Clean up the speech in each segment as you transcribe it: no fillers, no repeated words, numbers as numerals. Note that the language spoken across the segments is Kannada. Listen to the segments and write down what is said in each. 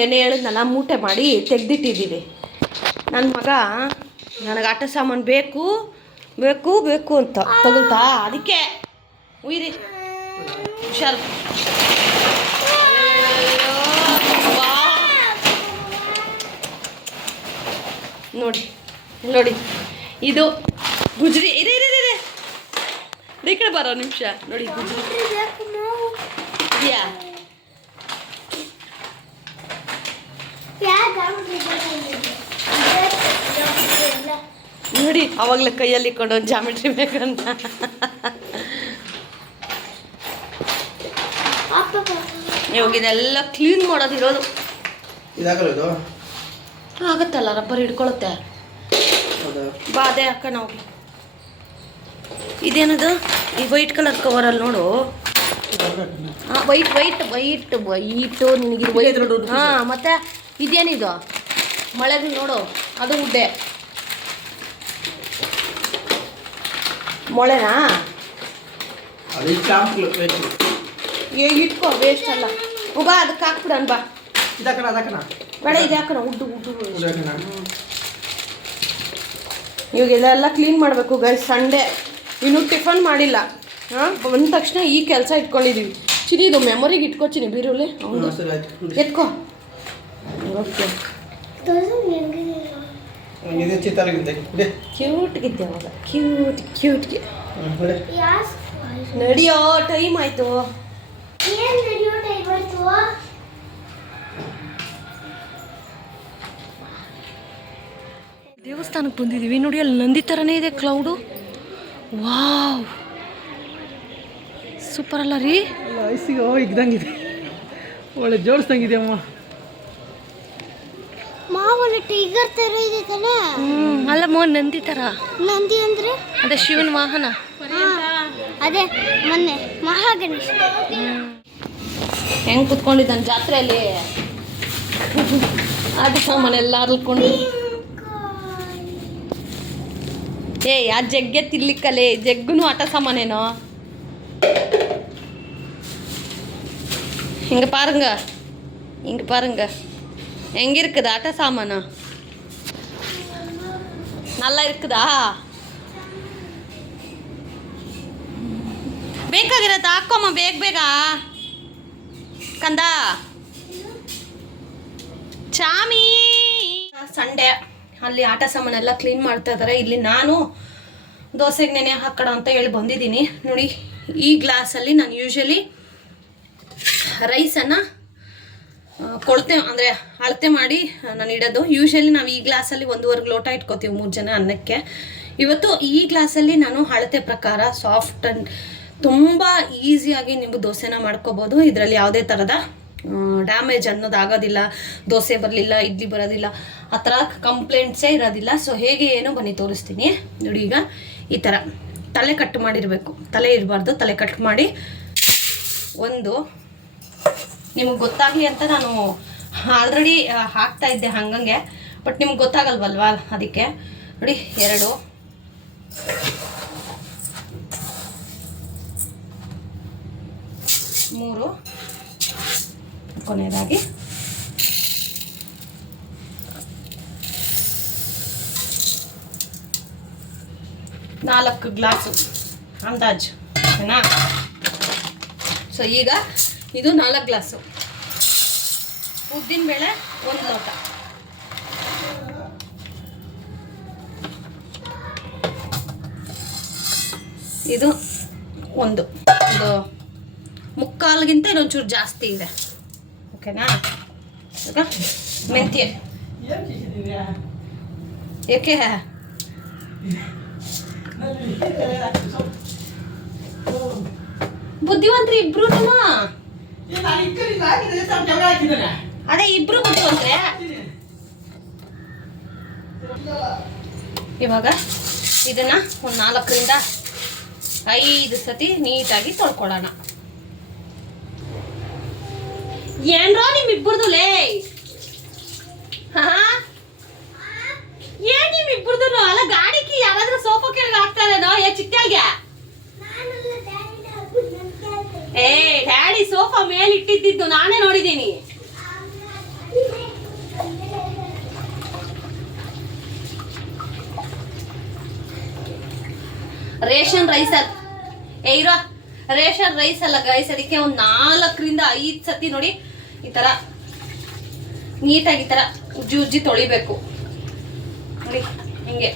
ನೆನೆ ಹೇಳಿದ್ನಲ್ಲ ಮೂಟೆ ಮಾಡಿ ತೆಗೆದಿಟ್ಟಿದ್ದೀವಿ. ನನ್ನ ಮಗ ನನಗೆ ಆಟ ಸಾಮಾನು ಬೇಕು ಬೇಕು ಬೇಕು ಅಂತ ತಗೊಳ್ತಾ, ಅದಕ್ಕೆ ಉಯ್ರಿ ಹುಷಾರು. ನೋಡಿ ನೋಡಿ, ಇದು ಗುಜ್ರಿ. ಇದೆ ಇದೆ ಇದೆ ಈ ಕಡೆ ಬರೋ ನಿಮಿಷ. ನೋಡಿ ಗುಜ್ರಿ ಇದೆಯಾ? ನೋಡಿ ಅವಾಗಲೇ ಕೈಯಲ್ಲಿ ಇಟ್ಕೊಂಡು ಒಂದು ಜಾಮಿಟ್ರಿ ಬೇಕಂತ. ಇವಾಗ ಇದೆಲ್ಲ ಕ್ಲೀನ್ ಮಾಡೋದಿರೋದು. ಆಗತ್ತಲ್ಲ, ರಬ್ಬರ್ ಹಿಡ್ಕೊಳುತ್ತೆ. ಬಾ ಅದೇ ಹಾಕೋಣ ಹೋಗಿ. ಇದೇನದು ಈ ವೈಟ್ ಕಲರ್ ಕವರಲ್ಲಿ ನೋಡು. ಹಾಂ ವೈಟ್ ವೈಟ್ ವೈಟ್ ವೈಟು ನಿನಗೆ ವೈಟ್. ಹಾಂ ಮತ್ತೆ ಇದೇನಿದು ಮಳೆಗೆ ನೋಡು, ಅದು ಉಡ್ಡೆ ಮೊಳೆನಾ? ಇಟ್ಕೋ, ವೇಸ್ಟ್ ಅಲ್ಲ. ಬಾ ಅದಕ್ಕೆ ಹಾಕ್ಬಿಡೋಣ. ಬಾ ಬೇಡ, ಇದು ಹಾಕೋಣ. ಉಡ್ಡು ಉಡ್ಡು ಇವಾಗ ಇದೆಲ್ಲ ಕ್ಲೀನ್ ಮಾಡಬೇಕು ಗೈಸ್. ಸಂಡೇ ಇನ್ನೂ ಟಿಫನ್ ಮಾಡಿಲ್ಲ. ಹಾಂ, ಬಂದ ತಕ್ಷಣ ಈ ಕೆಲಸ ಇಟ್ಕೊಂಡಿದ್ದೀವಿ. ಚಿನಿ ಇದು ಮೆಮೊರಿಗೆ ಇಟ್ಕೋ ಚಿನಿ, ಬೀರುಲಿ ಹೌದು ಎತ್ಕೋ. ಓಕೆ, ಕ್ಯೂಟ್ಗಿದ್ದೆ ಅವಾಗ, ಕ್ಯೂಟ್ಗೆ ನಡಿಯೋ. ಟೈಮ್ ಆಯಿತು. ದೇವಸ್ಥಾನಕ್ಕೆ ಬಂದಿದ್ದೀವಿ. ನೋಡಿ ಅಲ್ಲಿ ನಂದಿ ಥರನೇ ಇದೆ ಕ್ಲೌಡು. ವಾವ್, ಸೂಪರ್ ಅಲ್ಲ ರೀ? ಐಸಿಗೆ ಇದ್ದಂಗಿದೆ, ಒಳ್ಳೆ ಜೋಡಿಸ್ದಂಗಿದೆ ಅಮ್ಮ. ಮಾವನ ಟೈಗರ್ ಥರ ಇದೆ ತಾನೆ? ಅಲ್ಲಮ್ಮ, ನಂದಿ ಥರ. ನಂದಿ ಅಂದರೆ ಅದೇ ಶಿವನ ವಾಹನ. ಅದೇ ಮೊನ್ನೆ ಮಹಾಗಣೇಶ ಹೆಂಗೆ ಕುತ್ಕೊಂಡಿದ್ದಾನೆ ಜಾತ್ರೆಯಲ್ಲಿ. ಆಟ ಸಾಮಾನೆಲ್ಲ ಅರ್ಲ್ಕೊಂಡು. ಆ ಜಗ್ಗೆ ತಿರ್ಲಿಕ್ಕಲ್ಲೇ, ಜಗ್ಗುನು ಆಟ ಸಾಮಾನೇನೋ. ಹಿಂಗೆ ಪಾರುಂಗ, ಹಿಂಗೆ ಪಾರುಂಗ ಹೆಂಗಿರುக்குது ಆಟ ಸಾಮಾನು? நல்லா இருக்குதா? ಬೇಕಾಗಿರತ್ತ ಹಾಕೋಮ್ಮ ಬೇಗ ಬೇಗ ಕಂದ. ಚಾಮಿ ಸಂಡೇ ಅಲ್ಲಿ ಆಟ ಸಾಮಾನೆಲ್ಲ ಕ್ಲೀನ್ ಮಾಡ್ತಾ ಇದ್ದಾರೆ. ಇಲ್ಲಿ ನಾನು ದೋಸೆಗೆ ನೆನೆ ಹಾಕೋಣ ಅಂತ ಹೇಳಿ ಬಂದಿದ್ದೀನಿ. ನೋಡಿ ಈ ಗ್ಲಾಸಲ್ಲಿ ನಾನು ಯೂಶ್ವಲಿ ರೈಸನ್ನು ಕೊಳ್ತೆ ಅಂದರೆ ಅಳತೆ ಮಾಡಿ ನಾನು ಇಡೋದು. ಯೂಶ್ವಲಿ ನಾವು ಈ ಗ್ಲಾಸಲ್ಲಿ 1.25 ಲೋಟ ಇಟ್ಕೋತೀವಿ 3 ಜನ ಅನ್ನಕ್ಕೆ. ಇವತ್ತು ಈ ಗ್ಲಾಸಲ್ಲಿ ನಾನು ಅಳತೆ ಪ್ರಕಾರ ಸಾಫ್ಟ್ ಆ್ಯಂಡ್ ತುಂಬ ಈಸಿಯಾಗಿ ನೀವು ದೋಸೆನ ಮಾಡ್ಕೋಬೋದು. ಇದರಲ್ಲಿ ಯಾವುದೇ ಥರದ ಡ್ಯಾಮೇಜ್ ಅನ್ನೋದು ಆಗೋದಿಲ್ಲ. ದೋಸೆ ಬರಲಿಲ್ಲ, ಇಡ್ಲಿ ಬರೋದಿಲ್ಲ, ಆ ಥರ ಕಂಪ್ಲೇಂಟ್ಸೇ ಇರೋದಿಲ್ಲ. ಸೊ ಹೇಗೆ ಏನೋ ಬನ್ನಿ ತೋರಿಸ್ತೀನಿ. ನೋಡಿ, ಈಗ ಈ ಥರ ತಲೆ ಕಟ್ ಮಾಡಿರಬೇಕು. ತಲೆ ಇರಬಾರ್ದು, ತಲೆ ಕಟ್ ಮಾಡಿ ಒಂದು ನಿಮಗೆ ಗೊತ್ತಾಗಲಿ ಅಂತ ನಾನು ಆಲ್ರೆಡಿ ಹಾಕ್ತಾ ಇದ್ದೆ ಹಂಗಂಗೆ, ಬಟ್ ನಿಮ್ಗೆ ಗೊತ್ತಾಗಲ್ವಲ್ವಾ, ಅದಕ್ಕೆ ನೋಡಿ 2 3 ಕೊನೆಯದಾಗಿ 4 ಗ್ಲಾಸು ಅಂದಾಜು, ಓಕೆನಾ? ಸೊ ಈಗ ಇದು 4 ಗ್ಲಾಸು. ಉದ್ದಿನಬೇಳೆ 1 ಲೋಟ, ಇದು ಒಂದು ಮುಕ್ಕಾಲ್ಗಿಂತ ಇನ್ನೊಂಚೂರು ಜಾಸ್ತಿ ಇದೆ, ಓಕೆನಾ? ಈಗ ಮೆಂತ್ಯ ಏಕೆ ಬುದ್ಧಿವಂತರಿ ಇಬ್ರು. ಅದೇ ಇಬ್ರು ಬುದ್ಧಿವಂತ್ರೆ. ಇವಾಗ ಇದನ್ನ ಒಂದು 4ರಿಂದ 5 ಸತಿ ನೀಟಾಗಿ ತೊಳ್ಕೊಳ್ಳೋಣ. ಏನ್ರೋ ನಿಮ್ಮಿಬ್ಬರದು ಲೇ? ಏನ್ ನಿಮ್ಮಿಬ್ಬರದು? ಅಲ್ಲ ಗಾಡಿಗೆ ಯಾರಾದ್ರೂ ಸೋಫಾ ಕೆಳಗೆ ಹಾಕ್ತಾರೇನೋ ಚಿಕ್ಕಲ್ಗೆ? ಡ್ಯಾಡಿ ಸೋಫಾ ಮೇಲೆ ಇಟ್ಟಿದ್ದು ನಾನೇ ನೋಡಿದ್ದೀನಿ. ರೇಷನ್ ರೈಸ್ ಅಲ್ಲ ಇರೋ ರೇಷನ್ ರೈಸ್ ಅಲ್ಲ ಗೈಸ್. ಅದಕ್ಕೆ ಒಂದು 4 ರಿಂದ 5 ಸತಿ ನೋಡಿ ಈ ತರ ನೀಟಾಗಿ ಈ ತರ ಉಜ್ಜಿ ತೊಳಿಬೇಕು ನೋಡಿ. ಹಿಂಗೆ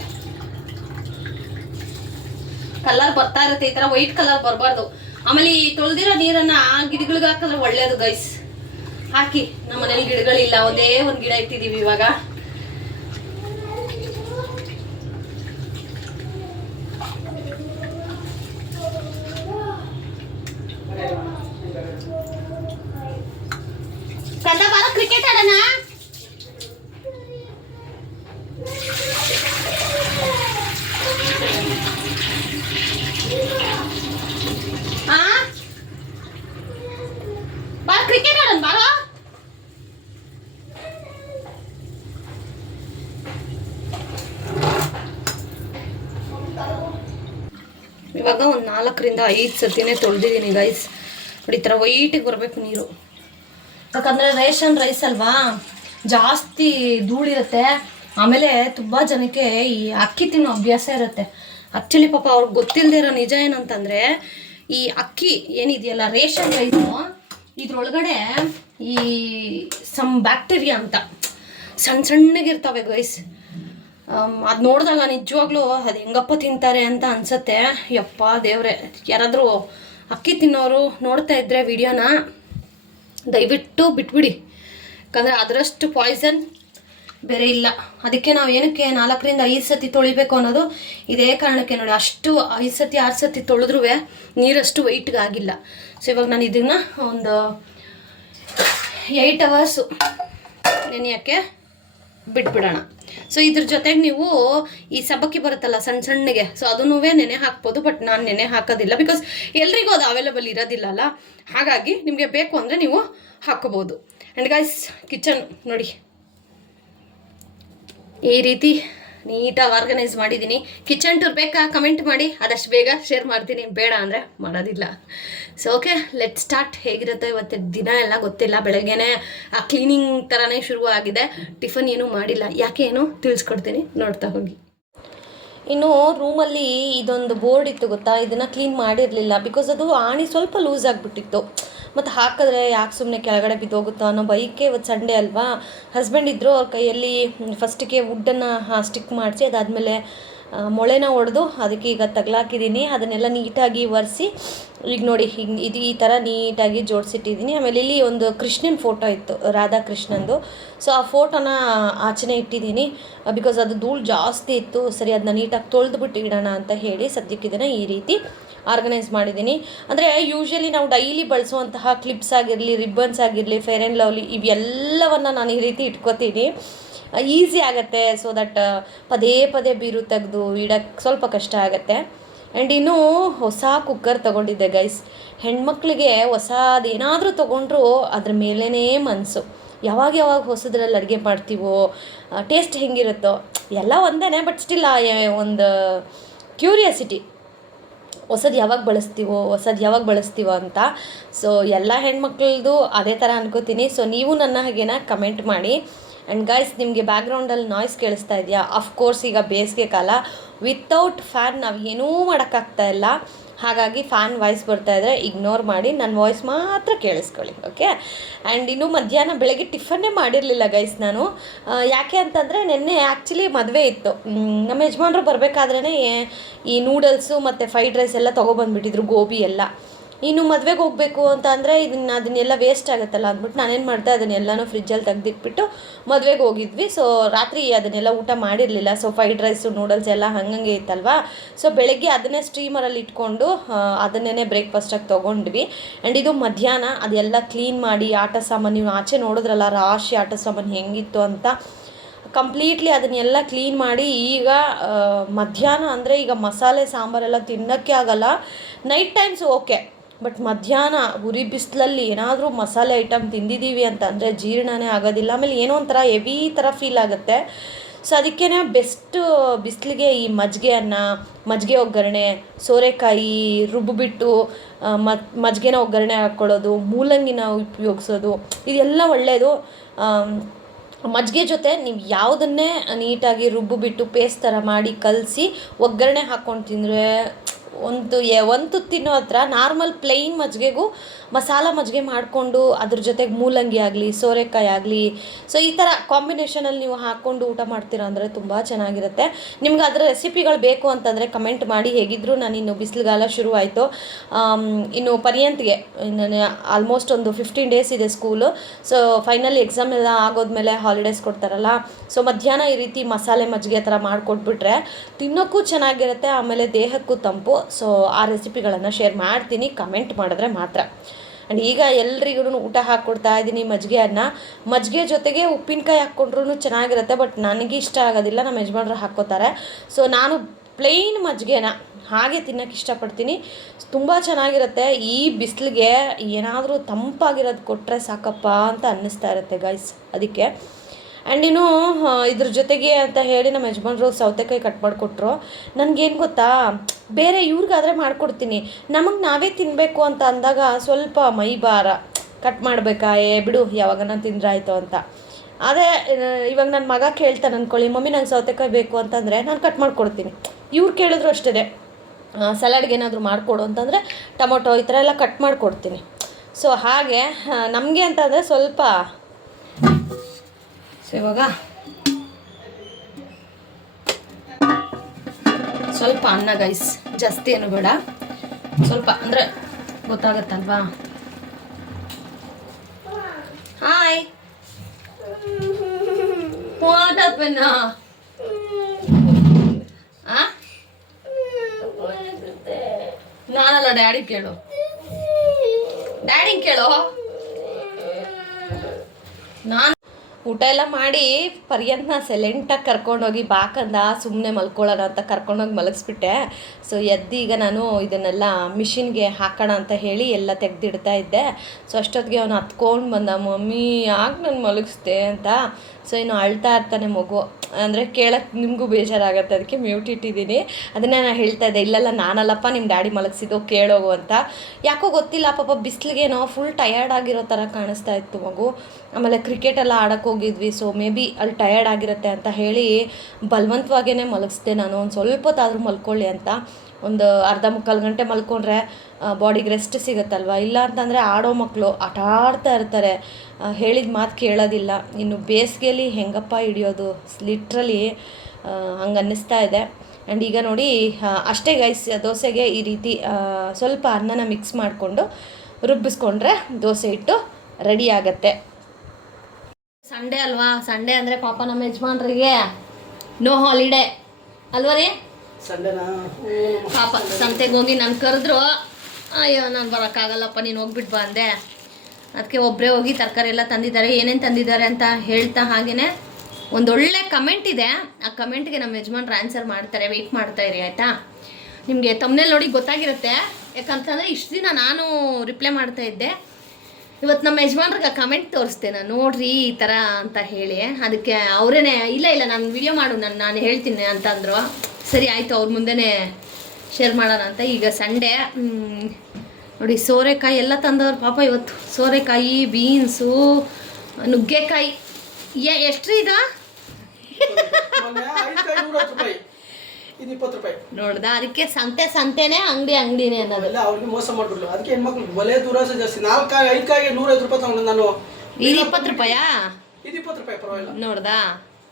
ಕಲರ್ ಬರ್ತಾ ಇರುತ್ತೆ, ಈ ತರ ವೈಟ್ ಕಲರ್ ಬರಬಾರ್ದು. ಆಮೇಲೆ ಈ ತೊಳೆದಿರೋ ನೀರನ್ನ ಗಿಡಗಳಿಗೆ ಹಾಕಿದ್ರೆ ಒಳ್ಳೇದು ಗೈಸ್. ಹಾಕಿ. ನಮ್ಮ ಮನೇಲಿ ಗಿಡಗಳಿಲ್ಲ, ಒಂದೇ ಒಂದು ಗಿಡ ಇಟ್ಟಿದೀವಿ ಇವಾಗ. ಕಂದ ಬಾರ ಕ್ರಿಕೆಟ್ ಆಡೋಣ. ಬಾರ ಕ್ರಿಕೆಟ್ ಆಡೋಣ ಬಾರ. ಇವಾಗ ಒಂದು 4 ರಿಂದ 5 ಸತಿನೇ ತೊಳೆದಿದ್ದೀನಿ ಗೈಸ್. ನೋಡಿ ಈ ಥರ ವೈಟಿಗೆ ಬರಬೇಕು ನೀರು. ಯಾಕಂದರೆ ರೇಷನ್ ರೈಸ್ ಅಲ್ವಾ, ಜಾಸ್ತಿ ಧೂಳಿರುತ್ತೆ. ಆಮೇಲೆ ತುಂಬ ಜನಕ್ಕೆ ಈ ಅಕ್ಕಿ ತಿನ್ನೋ ಅಭ್ಯಾಸ ಇರುತ್ತೆ. ಆ್ಯಕ್ಚುಲಿ ಪಾಪ ಅವ್ರಿಗೆ ಗೊತ್ತಿಲ್ಲದೆ ಇರೋ ನಿಜ ಏನಂತಂದರೆ, ಈ ಅಕ್ಕಿ ಏನಿದೆಯಲ್ಲ ರೇಷನ್ ರೈಸು, ಇದ್ರೊಳಗಡೆ ಈ ಸಮ್ ಬ್ಯಾಕ್ಟೀರಿಯಾ ಅಂತ ಸಣ್ಣಗಿರ್ತವೆ ಗೈಸ್. ಅದು ನೋಡಿದಾಗ ನಿಜವಾಗ್ಲೂ ಅದು ಹೆಂಗಪ್ಪ ತಿಂತಾರೆ ಅಂತ ಅನ್ಸುತ್ತೆ. ಯಪ್ಪ ದೇವ್ರೆ, ಯಾರಾದರೂ ಅಕ್ಕಿ ತಿನ್ನೋರು ನೋಡ್ತಾ ಇದ್ದರೆ ವಿಡಿಯೋನ ದಯವಿಟ್ಟು ಬಿಟ್ಬಿಡಿ. ಯಾಕಂದರೆ ಅದರಷ್ಟು ಪಾಯ್ಸನ್ ಬೇರೆ ಇಲ್ಲ. ಅದಕ್ಕೆ ನಾವು ಏನಕ್ಕೆ 4 ರಿಂದ 5 ಸತಿ ತೊಳಿಬೇಕು ಅನ್ನೋದು ಇದೇ ಕಾರಣಕ್ಕೆ. ನೋಡಿ, ಅಷ್ಟು 5 ಸತಿ 6 ಸತಿ ತೊಳೆದ್ರೂ ನೀರಷ್ಟು ವೈಟ್ಗೆ ಆಗಿಲ್ಲ. ಸೊ ಇವಾಗ ನಾನು ಇದನ್ನು ಒಂದು 8 ಅವರ್ಸು ನೆನೆಯೋಕ್ಕೆ ಬಿಟ್ಬಿಡೋಣ. ಸೊ ಇದ್ರ ಜೊತೆಗೆ ನೀವು ಈ ಸಬ್ಬಕ್ಕಿ ಬರುತ್ತಲ್ಲ ಸಣ್ಣಗೆ, ಸೊ ಅದನ್ನೂ ನೆನೆ ಹಾಕ್ಬೋದು. ಬಟ್ ನಾನು ನೆನೆ ಹಾಕೋದಿಲ್ಲ, ಬಿಕಾಸ್ ಎಲ್ರಿಗೂ ಅದು ಅವೈಲೇಬಲ್ ಇರೋದಿಲ್ಲ ಅಲ್ಲ. ಹಾಗಾಗಿ ನಿಮಗೆ ಬೇಕು ಅಂದರೆ ನೀವು ಹಾಕೋಬೋದು. ಆ್ಯಂಡ್ ಗೈಸ್, ಕಿಚನ್ ನೋಡಿ ಈ ರೀತಿ ನೀಟಾಗಿ ಆರ್ಗನೈಸ್ ಮಾಡಿದ್ದೀನಿ. ಕಿಚನ್ ಟೂರ್ ಬೇಕಾ ಕಮೆಂಟ್ ಮಾಡಿ, ಆದಷ್ಟು ಬೇಗ ಶೇರ್ ಮಾಡ್ತೀನಿ. ಬೇಡ ಅಂದರೆ ಮಾಡೋದಿಲ್ಲ. So okay, let start. ಹೇಗಿರುತ್ತೆ ಇವತ್ತು ದಿನ ಎಲ್ಲ ಗೊತ್ತಿಲ್ಲ. ಬೆಳಗ್ಗೆನೇ ಆ ಕ್ಲೀನಿಂಗ್ ಥರನೇ ಶುರು ಆಗಿದೆ. ಟಿಫನ್ ಏನೂ ಮಾಡಿಲ್ಲ. ಯಾಕೆ ಏನು ತಿಳಿಸ್ಕೊಡ್ತೀನಿ, ನೋಡ್ತಾ ಹೋಗಿ. ಇನ್ನು ರೂಮಲ್ಲಿ ಇದೊಂದು ಬೋರ್ಡ್ ಇತ್ತು ಗೊತ್ತಾ, ಇದನ್ನು ಕ್ಲೀನ್ ಮಾಡಿರಲಿಲ್ಲ. ಬಿಕಾಸ್ ಅದು ಆಣಿ ಸ್ವಲ್ಪ ಲೂಸ್ ಆಗಿಬಿಟ್ಟಿತ್ತು. ಮತ್ತು ಹಾಕಿದ್ರೆ ಯಾಕೆ ಸುಮ್ಮನೆ ಕೆಳಗಡೆ ಬಿದ್ದೋಗುತ್ತೋ ಅನ್ನೋ ಬೈಕೆ. ಇವತ್ತು ಸಂಡೇ ಅಲ್ವಾ, ಹಸ್ಬೆಂಡ್ ಇದ್ದರು. ಅವ್ರ ಕೈಯಲ್ಲಿ ಫಸ್ಟಿಗೆ ವುಡ್ಡನ್ನು ಸ್ಟಿಕ್ ಮಾಡಿಸಿ, ಅದಾದಮೇಲೆ ಮೊಳೆನ ಹೊಡೆದು ಅದಕ್ಕೆ ಈಗ ತಗಲಾಕಿದ್ದೀನಿ. ಅದನ್ನೆಲ್ಲ ನೀಟಾಗಿ ಒರೆಸಿ ಈಗ ನೋಡಿ ಇದು ಈ ಥರ ನೀಟಾಗಿ ಜೋಡಿಸಿಟ್ಟಿದ್ದೀನಿ. ಆಮೇಲೆ ಇಲ್ಲಿ ಒಂದು ಕೃಷ್ಣನ ಫೋಟೋ ಇತ್ತು, ರಾಧಾಕೃಷ್ಣಂದು. ಸೊ ಆ ಫೋಟೋನ ಆಚೆನೇ ಇಟ್ಟಿದ್ದೀನಿ. ಬಿಕಾಸ್ ಅದು ಧೂಳು ಜಾಸ್ತಿ ಇತ್ತು. ಸರಿ, ಅದನ್ನ ನೀಟಾಗಿ ತೊಳೆದ್ಬಿಟ್ಟು ಇಡೋಣ ಅಂತ ಹೇಳಿ ಸದ್ಯಕ್ಕೆ ಇದನ್ನು ಈ ರೀತಿ ಆರ್ಗನೈಸ್ ಮಾಡಿದ್ದೀನಿ. ಅಂದರೆ ಯೂಶ್ವಲಿ ನಾವು ಡೈಲಿ ಬಳಸುವಂತಹ ಕ್ಲಿಪ್ಸ್ ಆಗಿರಲಿ, ರಿಬ್ಬನ್ಸ್ ಆಗಿರಲಿ, ಫೇರ್ ಆ್ಯಂಡ್ ಲವ್ಲಿ ಇವೆಲ್ಲವನ್ನು ನಾನು ಈ ರೀತಿ ಇಟ್ಕೋತೀನಿ. ಈಸಿ ಆಗುತ್ತೆ. ಸೊ ದಟ್ ಪದೇ ಪದೇ ಬೀರು ತೆಗೆದು ಇಡೋಕ್ಕೆ ಸ್ವಲ್ಪ ಕಷ್ಟ ಆಗುತ್ತೆ. ಆ್ಯಂಡ್ ಇನ್ನೂ ಹೊಸ ಕುಕ್ಕರ್ ತೊಗೊಂಡಿದ್ದೆ ಗೈಸ್. ಹೆಣ್ಮಕ್ಳಿಗೆ ಹೊಸದೇನಾದರೂ ತೊಗೊಂಡ್ರು ಅದ್ರ ಮೇಲೇ ಮನಸ್ಸು. ಯಾವಾಗ ಹೊಸದ್ರಲ್ಲಿ ಅಡುಗೆ ಮಾಡ್ತೀವೋ, ಟೇಸ್ಟ್ ಹೆಂಗಿರುತ್ತೋ ಎಲ್ಲ ಒಂದೇ. ಬಟ್ ಸ್ಟಿಲ್ ಒಂದು ಕ್ಯೂರಿಯಾಸಿಟಿ, ಹೊಸದು ಯಾವಾಗ ಬಳಸ್ತೀವೋ ಅಂತ. ಸೊ ಎಲ್ಲ ಹೆಣ್ಮಕ್ಳದ್ದು ಅದೇ ಥರ ಅನ್ಕೋತೀನಿ. ಸೊ ನೀವು ನನ್ನ ಹಾಗೇನ ಕಮೆಂಟ್ ಮಾಡಿ. ಆ್ಯಂಡ್ ಗೈಸ್, ನಿಮಗೆ ಬ್ಯಾಕ್ಗ್ರೌಂಡಲ್ಲಿ ನಾಯ್ಸ್ ಕೇಳಿಸ್ತಾ ಇದೆಯಾ? ಅಫ್ಕೋರ್ಸ್ ಈಗ ಬೇಸಿಗೆ ಕಾಲ, ವಿತೌಟ್ ಫ್ಯಾನ್ ನಾವು ಏನೂ ಮಾಡೋಕ್ಕಾಗ್ತಾ ಇಲ್ಲ. ಹಾಗಾಗಿ ಫ್ಯಾನ್ ವಾಯ್ಸ್ ಬರ್ತಾಯಿದ್ರೆ ಇಗ್ನೋರ್ ಮಾಡಿ, ನನ್ನ ವಾಯ್ಸ್ ಮಾತ್ರ ಕೇಳಿಸ್ಕೊಳ್ಳಿ. ಓಕೆ. ಆ್ಯಂಡ್ ಇನ್ನು ಮಧ್ಯಾಹ್ನ ಬೆಳಗ್ಗೆ ಟಿಫನ್ನೇ ಮಾಡಿರಲಿಲ್ಲ ಗೈಸ್ ನಾನು. ಯಾಕೆ ಅಂತಂದರೆ ನೆನ್ನೆ ಆ್ಯಕ್ಚುಲಿ ಮದುವೆ ಇತ್ತು. ನಮ್ಮ ಯಜಮಾನ್ರು ಬರಬೇಕಾದ್ರೇ ಈ ನೂಡಲ್ಸು ಮತ್ತು ಫ್ರೈಡ್ ರೈಸ್ ಎಲ್ಲ ತೊಗೊಬಂದುಬಿಟ್ಟಿದ್ರು, ಗೋಬಿ ಎಲ್ಲ. ಇನ್ನು ಮದುವೆಗೆ ಹೋಗಬೇಕು ಅಂತ ಅಂದರೆ ಅದನ್ನೆಲ್ಲ ವೇಸ್ಟ್ ಆಗುತ್ತಲ್ಲ ಅಂದ್ಬಿಟ್ಟು ನಾನೇನು ಮಾಡಿದೆ, ಅದನ್ನೆಲ್ಲನೂ ಫ್ರಿಜ್ಜಲ್ಲಿ ತೆಗೆದಿಟ್ಬಿಟ್ಟು ಮದುವೆಗೆ ಹೋಗಿದ್ವಿ. ಸೊ ರಾತ್ರಿ ಅದನ್ನೆಲ್ಲ ಊಟ ಮಾಡಿರಲಿಲ್ಲ. ಸೊ ಫ್ರೈಡ್ ರೈಸು ನೂಡಲ್ಸ್ ಎಲ್ಲ ಹಂಗಂಗೆ ಇತ್ತಲ್ವಾ. ಸೊ ಬೆಳಗ್ಗೆ ಅದನ್ನೇ ಸ್ಟೀಮರಲ್ಲಿ ಇಟ್ಕೊಂಡು ಅದನ್ನೇ ಬ್ರೇಕ್ಫಾಸ್ಟಾಗಿ ತೊಗೊಂಡ್ವಿ. ಆ್ಯಂಡ್ ಇದು ಮಧ್ಯಾಹ್ನ ಅದೆಲ್ಲ ಕ್ಲೀನ್ ಮಾಡಿ, ಆಟ ಸಾಮಾನು ನೀವು ಆಚೆ ನೋಡಿದ್ರಲ್ಲ ರಾಶಿ ಆಟ ಸಾಮಾನು ಹೆಂಗಿತ್ತು ಅಂತ, ಕಂಪ್ಲೀಟ್ಲಿ ಅದನ್ನೆಲ್ಲ ಕ್ಲೀನ್ ಮಾಡಿ ಈಗ ಮಧ್ಯಾಹ್ನ ಅಂದರೆ ಈಗ ಮಸಾಲೆ ಸಾಂಬಾರೆಲ್ಲ ತಿನ್ನೋಕ್ಕೆ ಆಗಲ್ಲ. ನೈಟ್ ಟೈಮ್ಸು ಓಕೆ, ಬಟ್ ಮಧ್ಯಾಹ್ನ ಉರಿ ಬಿಸಿಲಲ್ಲಿ ಏನಾದರೂ ಮಸಾಲೆ ಐಟಮ್ ತಿಂದಿದ್ದೀವಿ ಅಂತಂದರೆ ಜೀರ್ಣನೇ ಆಗೋದಿಲ್ಲ. ಆಮೇಲೆ ಏನೋ ಒಂಥರ ಹೆವಿ ಥರ ಫೀಲ್ ಆಗುತ್ತೆ. ಸೊ ಅದಕ್ಕೇ ಬೆಸ್ಟು ಬಿಸಿಲಿಗೆ ಈ ಮಜ್ಜಿಗೆ ಒಗ್ಗರಣೆ, ಸೋರೆಕಾಯಿ ರುಬ್ಬಿಬಿಟ್ಟು ಮಜ್ಜಿಗೆನ ಒಗ್ಗರಣೆ ಹಾಕ್ಕೊಳ್ಳೋದು, ಮೂಲಂಗಿನ ಉಪಯೋಗಿಸೋದು, ಇದೆಲ್ಲ ಒಳ್ಳೆಯದು. ಮಜ್ಜಿಗೆ ಜೊತೆ ನೀವು ಯಾವುದನ್ನೇ ನೀಟಾಗಿ ರುಬ್ಬಿಬಿಟ್ಟು ಪೇಸ್ಟ್ ಥರ ಮಾಡಿ ಕಲಸಿ ಒಗ್ಗರಣೆ ಹಾಕ್ಕೊಂಡು ತಿಂದರೆ ಒಂದು ತುತ್ತಿನೋ ಹತ್ರ ನಾರ್ಮಲ್ ಪ್ಲೈನ್ ಮಜ್ಜಿಗೆಗೂ ಮಸಾಲ ಮಜ್ಜಿಗೆ ಮಾಡಿಕೊಂಡು ಅದ್ರ ಜೊತೆಗೆ ಮೂಲಂಗಿ ಆಗಲಿ ಸೋರೆಕಾಯಿ ಆಗಲಿ ಸೊ ಈ ಥರ ಕಾಂಬಿನೇಷನಲ್ಲಿ ನೀವು ಹಾಕ್ಕೊಂಡು ಊಟ ಮಾಡ್ತೀರಾ ಅಂದರೆ ತುಂಬ ಚೆನ್ನಾಗಿರುತ್ತೆ. ನಿಮ್ಗೆ ಅದರ ರೆಸಿಪಿಗಳು ಬೇಕು ಅಂತಂದರೆ ಕಮೆಂಟ್ ಮಾಡಿ. ಹೇಗಿದ್ದರೂ ನಾನಿನ್ನು ಬಿಸಿಲುಗಾಲ ಶುರುವಾಯಿತು, ಇನ್ನು ಪರ್ಯಂತ್ಗೆ ಇನ್ನು ಆಲ್ಮೋಸ್ಟ್ ಒಂದು 15 ಡೇಸ್ ಇದೆ ಸ್ಕೂಲು. ಸೊ ಫೈನಲ್ ಎಕ್ಸಾಮ್ ಎಲ್ಲ ಆಗೋದ್ಮೇಲೆ ಹಾಲಿಡೇಸ್ ಕೊಡ್ತಾರಲ್ಲ, ಸೊ ಮಧ್ಯಾಹ್ನ ಈ ರೀತಿ ಮಸಾಲೆ ಮಜ್ಜಿಗೆ ಥರ ಮಾಡಿಕೊಟ್ಬಿಟ್ರೆ ತಿನ್ನೋಕ್ಕೂ ಚೆನ್ನಾಗಿರುತ್ತೆ, ಆಮೇಲೆ ದೇಹಕ್ಕೂ ತಂಪು. ಸೊ ಆ ರೆಸಿಪಿಗಳನ್ನು ಶೇರ್ ಮಾಡ್ತೀನಿ, ಕಮೆಂಟ್ ಮಾಡಿದ್ರೆ ಮಾತ್ರ. ಆ್ಯಂಡ್ ಈಗ ಎಲ್ರಿಗೂ ಊಟ ಹಾಕ್ಕೊಡ್ತಾ ಇದ್ದೀನಿ ಮಜ್ಜಿಗೆ ಜೊತೆಗೆ ಉಪ್ಪಿನಕಾಯಿ ಹಾಕ್ಕೊಂಡ್ರೂ ಚೆನ್ನಾಗಿರುತ್ತೆ. ಬಟ್ ನನಗೆ ಇಷ್ಟ ಆಗೋದಿಲ್ಲ, ನಮ್ಮ ಯಜಮಾನ್ರು ಹಾಕ್ಕೋತಾರೆ. ಸೊ ನಾನು ಪ್ಲೈನ್ ಮಜ್ಜಿಗೆನ ಹಾಗೆ ತಿನ್ನೋಕ್ಕೆ ಇಷ್ಟಪಡ್ತೀನಿ. ತುಂಬ ಚೆನ್ನಾಗಿರುತ್ತೆ. ಈ ಬಿಸಿಲಿಗೆ ಏನಾದರೂ ತಂಪಾಗಿರೋದು ಕೊಟ್ಟರೆ ಸಾಕಪ್ಪ ಅಂತ ಅನ್ನಿಸ್ತಾ ಇರುತ್ತೆ ಗೈಸ್. ಅದಕ್ಕೆ ಆ್ಯಂಡ್ ಇನ್ನು ಇದ್ರ ಜೊತೆಗೆ ಅಂತ ಹೇಳಿ ನಮ್ಮ ಯಜಮಾನ್ರು ಸೌತೆಕಾಯಿ ಕಟ್ ಮಾಡಿಕೊಟ್ರು. ನನಗೇನು ಗೊತ್ತಾ, ಬೇರೆ ಇವ್ರಿಗಾದರೆ ಮಾಡಿಕೊಡ್ತೀನಿ, ನಮಗೆ ನಾವೇ ತಿನ್ನಬೇಕು ಅಂತ ಅಂದಾಗ ಸ್ವಲ್ಪ ಮೈ ಭಾರ, ಕಟ್ ಮಾಡಬೇಕಾ ಬಿಡು ಯಾವಾಗನ ತಿಂದ್ರಾಯ್ತು ಅಂತ. ಅದೇ ಇವಾಗ ನನ್ನ ಮಗ ಕೇಳ್ತಾನೆ ಅಂದ್ಕೊಳ್ಳಿ, ಮಮ್ಮಿ ನಂಗೆ ಸೌತೆಕಾಯಿ ಬೇಕು ಅಂತಂದರೆ ನಾನು ಕಟ್ ಮಾಡಿಕೊಡ್ತೀನಿ. ಇವ್ರು ಕೇಳಿದ್ರು ಅಷ್ಟೇ, ಸಲಾಡ್ಗೆ ಏನಾದರೂ ಮಾಡಿಕೊಡು ಅಂತಂದರೆ ಟೊಮೊಟೊ ಈ ಥರ ಎಲ್ಲ ಕಟ್ ಮಾಡಿಕೊಡ್ತೀನಿ. ಸೊ ಹಾಗೆ ನಮಗೆ ಅಂತಂದರೆ ಸ್ವಲ್ಪ. ಸೊ ಇವಾಗ ಸ್ವಲ್ಪ ಅನ್ನ ಗೈಸ್, ಜಾಸ್ತಿ ಏನು ಬೇಡ, ಸ್ವಲ್ಪ ಅಂದರೆ ಗೊತ್ತಾಗತ್ತಲ್ವಾ. Hi, what happen? ನಾನಲ್ಲ, ಡ್ಯಾಡಿ ಕೇಳು, ಡ್ಯಾಡಿ ಕೇಳು. ನಾನು ಊಟ ಎಲ್ಲ ಮಾಡಿ ಪರ್ಯಂತನ ಸೈಲೆಂಟಾಗಿ ಕರ್ಕೊಂಡೋಗಿ ಬಾಕಂದ ಸುಮ್ಮನೆ ಮಲ್ಕೊಳ್ಳೋಣ ಅಂತ ಕರ್ಕೊಂಡೋಗಿ ಮಲಗಿಸ್ಬಿಟ್ಟೆ. ಸೊ ಈಗ ನಾನು ಇದನ್ನೆಲ್ಲ ಮಿಷಿನ್ಗೆ ಹಾಕೋಣ ಅಂತ ಹೇಳಿ ಎಲ್ಲ ತೆಗೆದಿಡ್ತಾ ಇದ್ದೆ. ಸೊ ಅಷ್ಟೊತ್ತಿಗೆ ಅವನು ಹತ್ಕೊಂಡು ಬಂದ, ಮಮ್ಮಿ ಯಾಕೆ ನಾನು ಮಲಗಿಸ್ದೆ ಅಂತ. ಸೊ ಇನ್ನು ಅಳ್ತಾ ಇರ್ತಾನೆ ಮಗು, ಅಂದರೆ ಕೇಳಕ್ಕೆ ನಿಮಗೂ ಬೇಜಾರಾಗುತ್ತೆ, ಅದಕ್ಕೆ ಮ್ಯೂಟ್ ಇಟ್ಟಿದ್ದೀನಿ. ಅದನ್ನೇ ನಾನು ಹೇಳ್ತಾ ಇದ್ದೆ, ಇಲ್ಲೆಲ್ಲ ನಾನಲ್ಲಪ್ಪ ನಿಮ್ಮ ಡ್ಯಾಡಿ ಮಲಗಿಸಿದ್ದು, ಕೇಳೋಗು ಅಂತ. ಯಾಕೋ ಗೊತ್ತಿಲ್ಲ ಪಾಪ ಬಿಸಿಲಿಗೇನೋ ಫುಲ್ ಟಯರ್ಡ್ ಆಗಿರೋ ಥರ ಕಾಣಿಸ್ತಾ ಇತ್ತು ಮಗು. ಆಮೇಲೆ ಕ್ರಿಕೆಟೆಲ್ಲ ಆಡೋಕ್ಕೆ ಹೋಗಿದ್ವಿ, ಸೊ ಮೇ ಬಿ ಅಲ್ಲಿ ಟಯರ್ಡ್ ಆಗಿರುತ್ತೆ ಅಂತ ಹೇಳಿ ಬಲವಂತವಾಗೇ ಮಲಗಿಸ್ದೆ ನಾನು, ಒಂದು ಸ್ವಲ್ಪ ಹೊತ್ತಾದರೂ ಮಲ್ಕೊಳ್ಳಿ ಅಂತ. ಒಂದು ಅರ್ಧ ಮುಕ್ಕಾಲು ಗಂಟೆ ಮಲ್ಕೊಂಡ್ರೆ ಬಾಡಿಗೆ ರೆಸ್ಟ್ ಸಿಗುತ್ತಲ್ವ. ಇಲ್ಲ ಅಂತಂದರೆ ಆಡೋ ಮಕ್ಕಳು ಆಟ ಆಡ್ತಾ ಇರ್ತಾರೆ, ಹೇಳಿದ ಮಾತು ಕೇಳೋದಿಲ್ಲ. ಇನ್ನು ಬೇಸಿಗೆಯಲ್ಲಿ ಹೆಂಗಪ್ಪ ಹಿಡಿಯೋದು, ಲಿಟ್ರಲಿ ಹಂಗೆ ಅನ್ನಿಸ್ತಾ ಇದೆ. ಆ್ಯಂಡ್ ಈಗ ನೋಡಿ ಅಷ್ಟೇ ಗೈಸ್, ದೋಸೆಗೆ ಈ ರೀತಿ ಸ್ವಲ್ಪ ಅನ್ನನ ಮಿಕ್ಸ್ ಮಾಡಿಕೊಂಡು ರುಬ್ಬಿಸ್ಕೊಂಡ್ರೆ ದೋಸೆ ಹಿಟ್ಟು ರೆಡಿ ಆಗುತ್ತೆ. ಸಂಡೇ ಅಲ್ವಾ, ಸಂಡೇ ಅಂದರೆ ಪಾಪ ನಮ್ಮ ಯಜಮಾನ್ರಿಗೆ ನೋ ಹಾಲಿಡೇ ಅಲ್ವ ರೀ. ಸಂಡೇನಾ ಪಾಪ ಸಂತೆಗೆ ಹೋಗಿ ನಾನು ಕರೆದ್ರು, ಅಯ್ಯೋ ನಾನು ಬರೋಕ್ಕಾಗಲ್ಲಪ್ಪ ನೀನು ಹೋಗ್ಬಿಟ್ಟು ಬಾ ಅಂದೆ. ಅದಕ್ಕೆ ಒಬ್ಬರೇ ಹೋಗಿ ತರಕಾರಿ ಎಲ್ಲ ತಂದಿದ್ದಾರೆ, ಏನೇನು ತಂದಿದ್ದಾರೆ ಅಂತ ಹೇಳ್ತಾ ಹಾಗೆಯೇ ಒಂದೊಳ್ಳೆ ಕಮೆಂಟ್ ಇದೆ, ಆ ಕಮೆಂಟ್ಗೆ ನಮ್ಮ ಯಜಮಾನ್ರು ಆನ್ಸರ್ ಮಾಡ್ತಾರೆ, ವೆಯ್ಟ್ ಮಾಡ್ತಾ ಇರಿ ಆಯಿತಾ. ನಿಮಗೆ ತಮ್ಮನೇಲಿ ನೋಡಿ ಗೊತ್ತಾಗಿರುತ್ತೆ, ಯಾಕಂತಂದರೆ ಇಷ್ಟು ದಿನ ನಾನು ರಿಪ್ಲೈ ಮಾಡ್ತಾ ಇದ್ದೆ. ಇವತ್ತು ನಮ್ಮ ಯಜಮಾನ್ರಿಗೆ ಕಮೆಂಟ್ ತೋರಿಸ್ದೆ ನಾನು, ನೋಡ್ರಿ ಈ ಥರ ಅಂತ ಹೇಳಿ. ಅದಕ್ಕೆ ಅವರೇನೆ ಇಲ್ಲ ನಾನು ವಿಡಿಯೋ ಮಾಡು, ನಾನು ಹೇಳ್ತೀನಿ ಅಂತಂದರು. ಸರಿ ಆಯಿತು, ಅವ್ರ ಮುಂದೆನೇ ಶೇರ್ ಮಾಡೋಣ ಅಂತ. ಈಗ ಸಂಡೇ ನೋಡಿ, ಸೋರೆಕಾಯಿ ಎಲ್ಲ ತಂದವ್ರು ಪಾಪ ಇವತ್ತು. ಸೋರೆಕಾಯಿ, ಬೀನ್ಸು, ನುಗ್ಗೆಕಾಯಿ. ಎಷ್ಟು ಇದು? ನೋಡ್ದ, ಅದಕ್ಕೆ ಸಂತೆನೇ ಅಂಗಡಿನೇ ಅನ್ನೋದು. ಅವ್ರಿಗೆ ಮೋಸ ಮಾಡ್ಬಿಡ್ಲು, ಅದಕ್ಕೆ ಹೆಣ್ಮಕ್ಳು ಬಲೆ ದುರಾಸೆ ಜಾಸ್ತಿ. 4-5 ಕಾಯಿಗೆ 150 ರೂಪಾಯಿ ತಗೊಂಡು ನಾನು. ಇದು 20 ರೂಪಾಯಾ? ಇದು 20 ರೂಪಾಯಿ, ಪರವಾಗಿಲ್ಲ. ನೋಡ್ದಾ,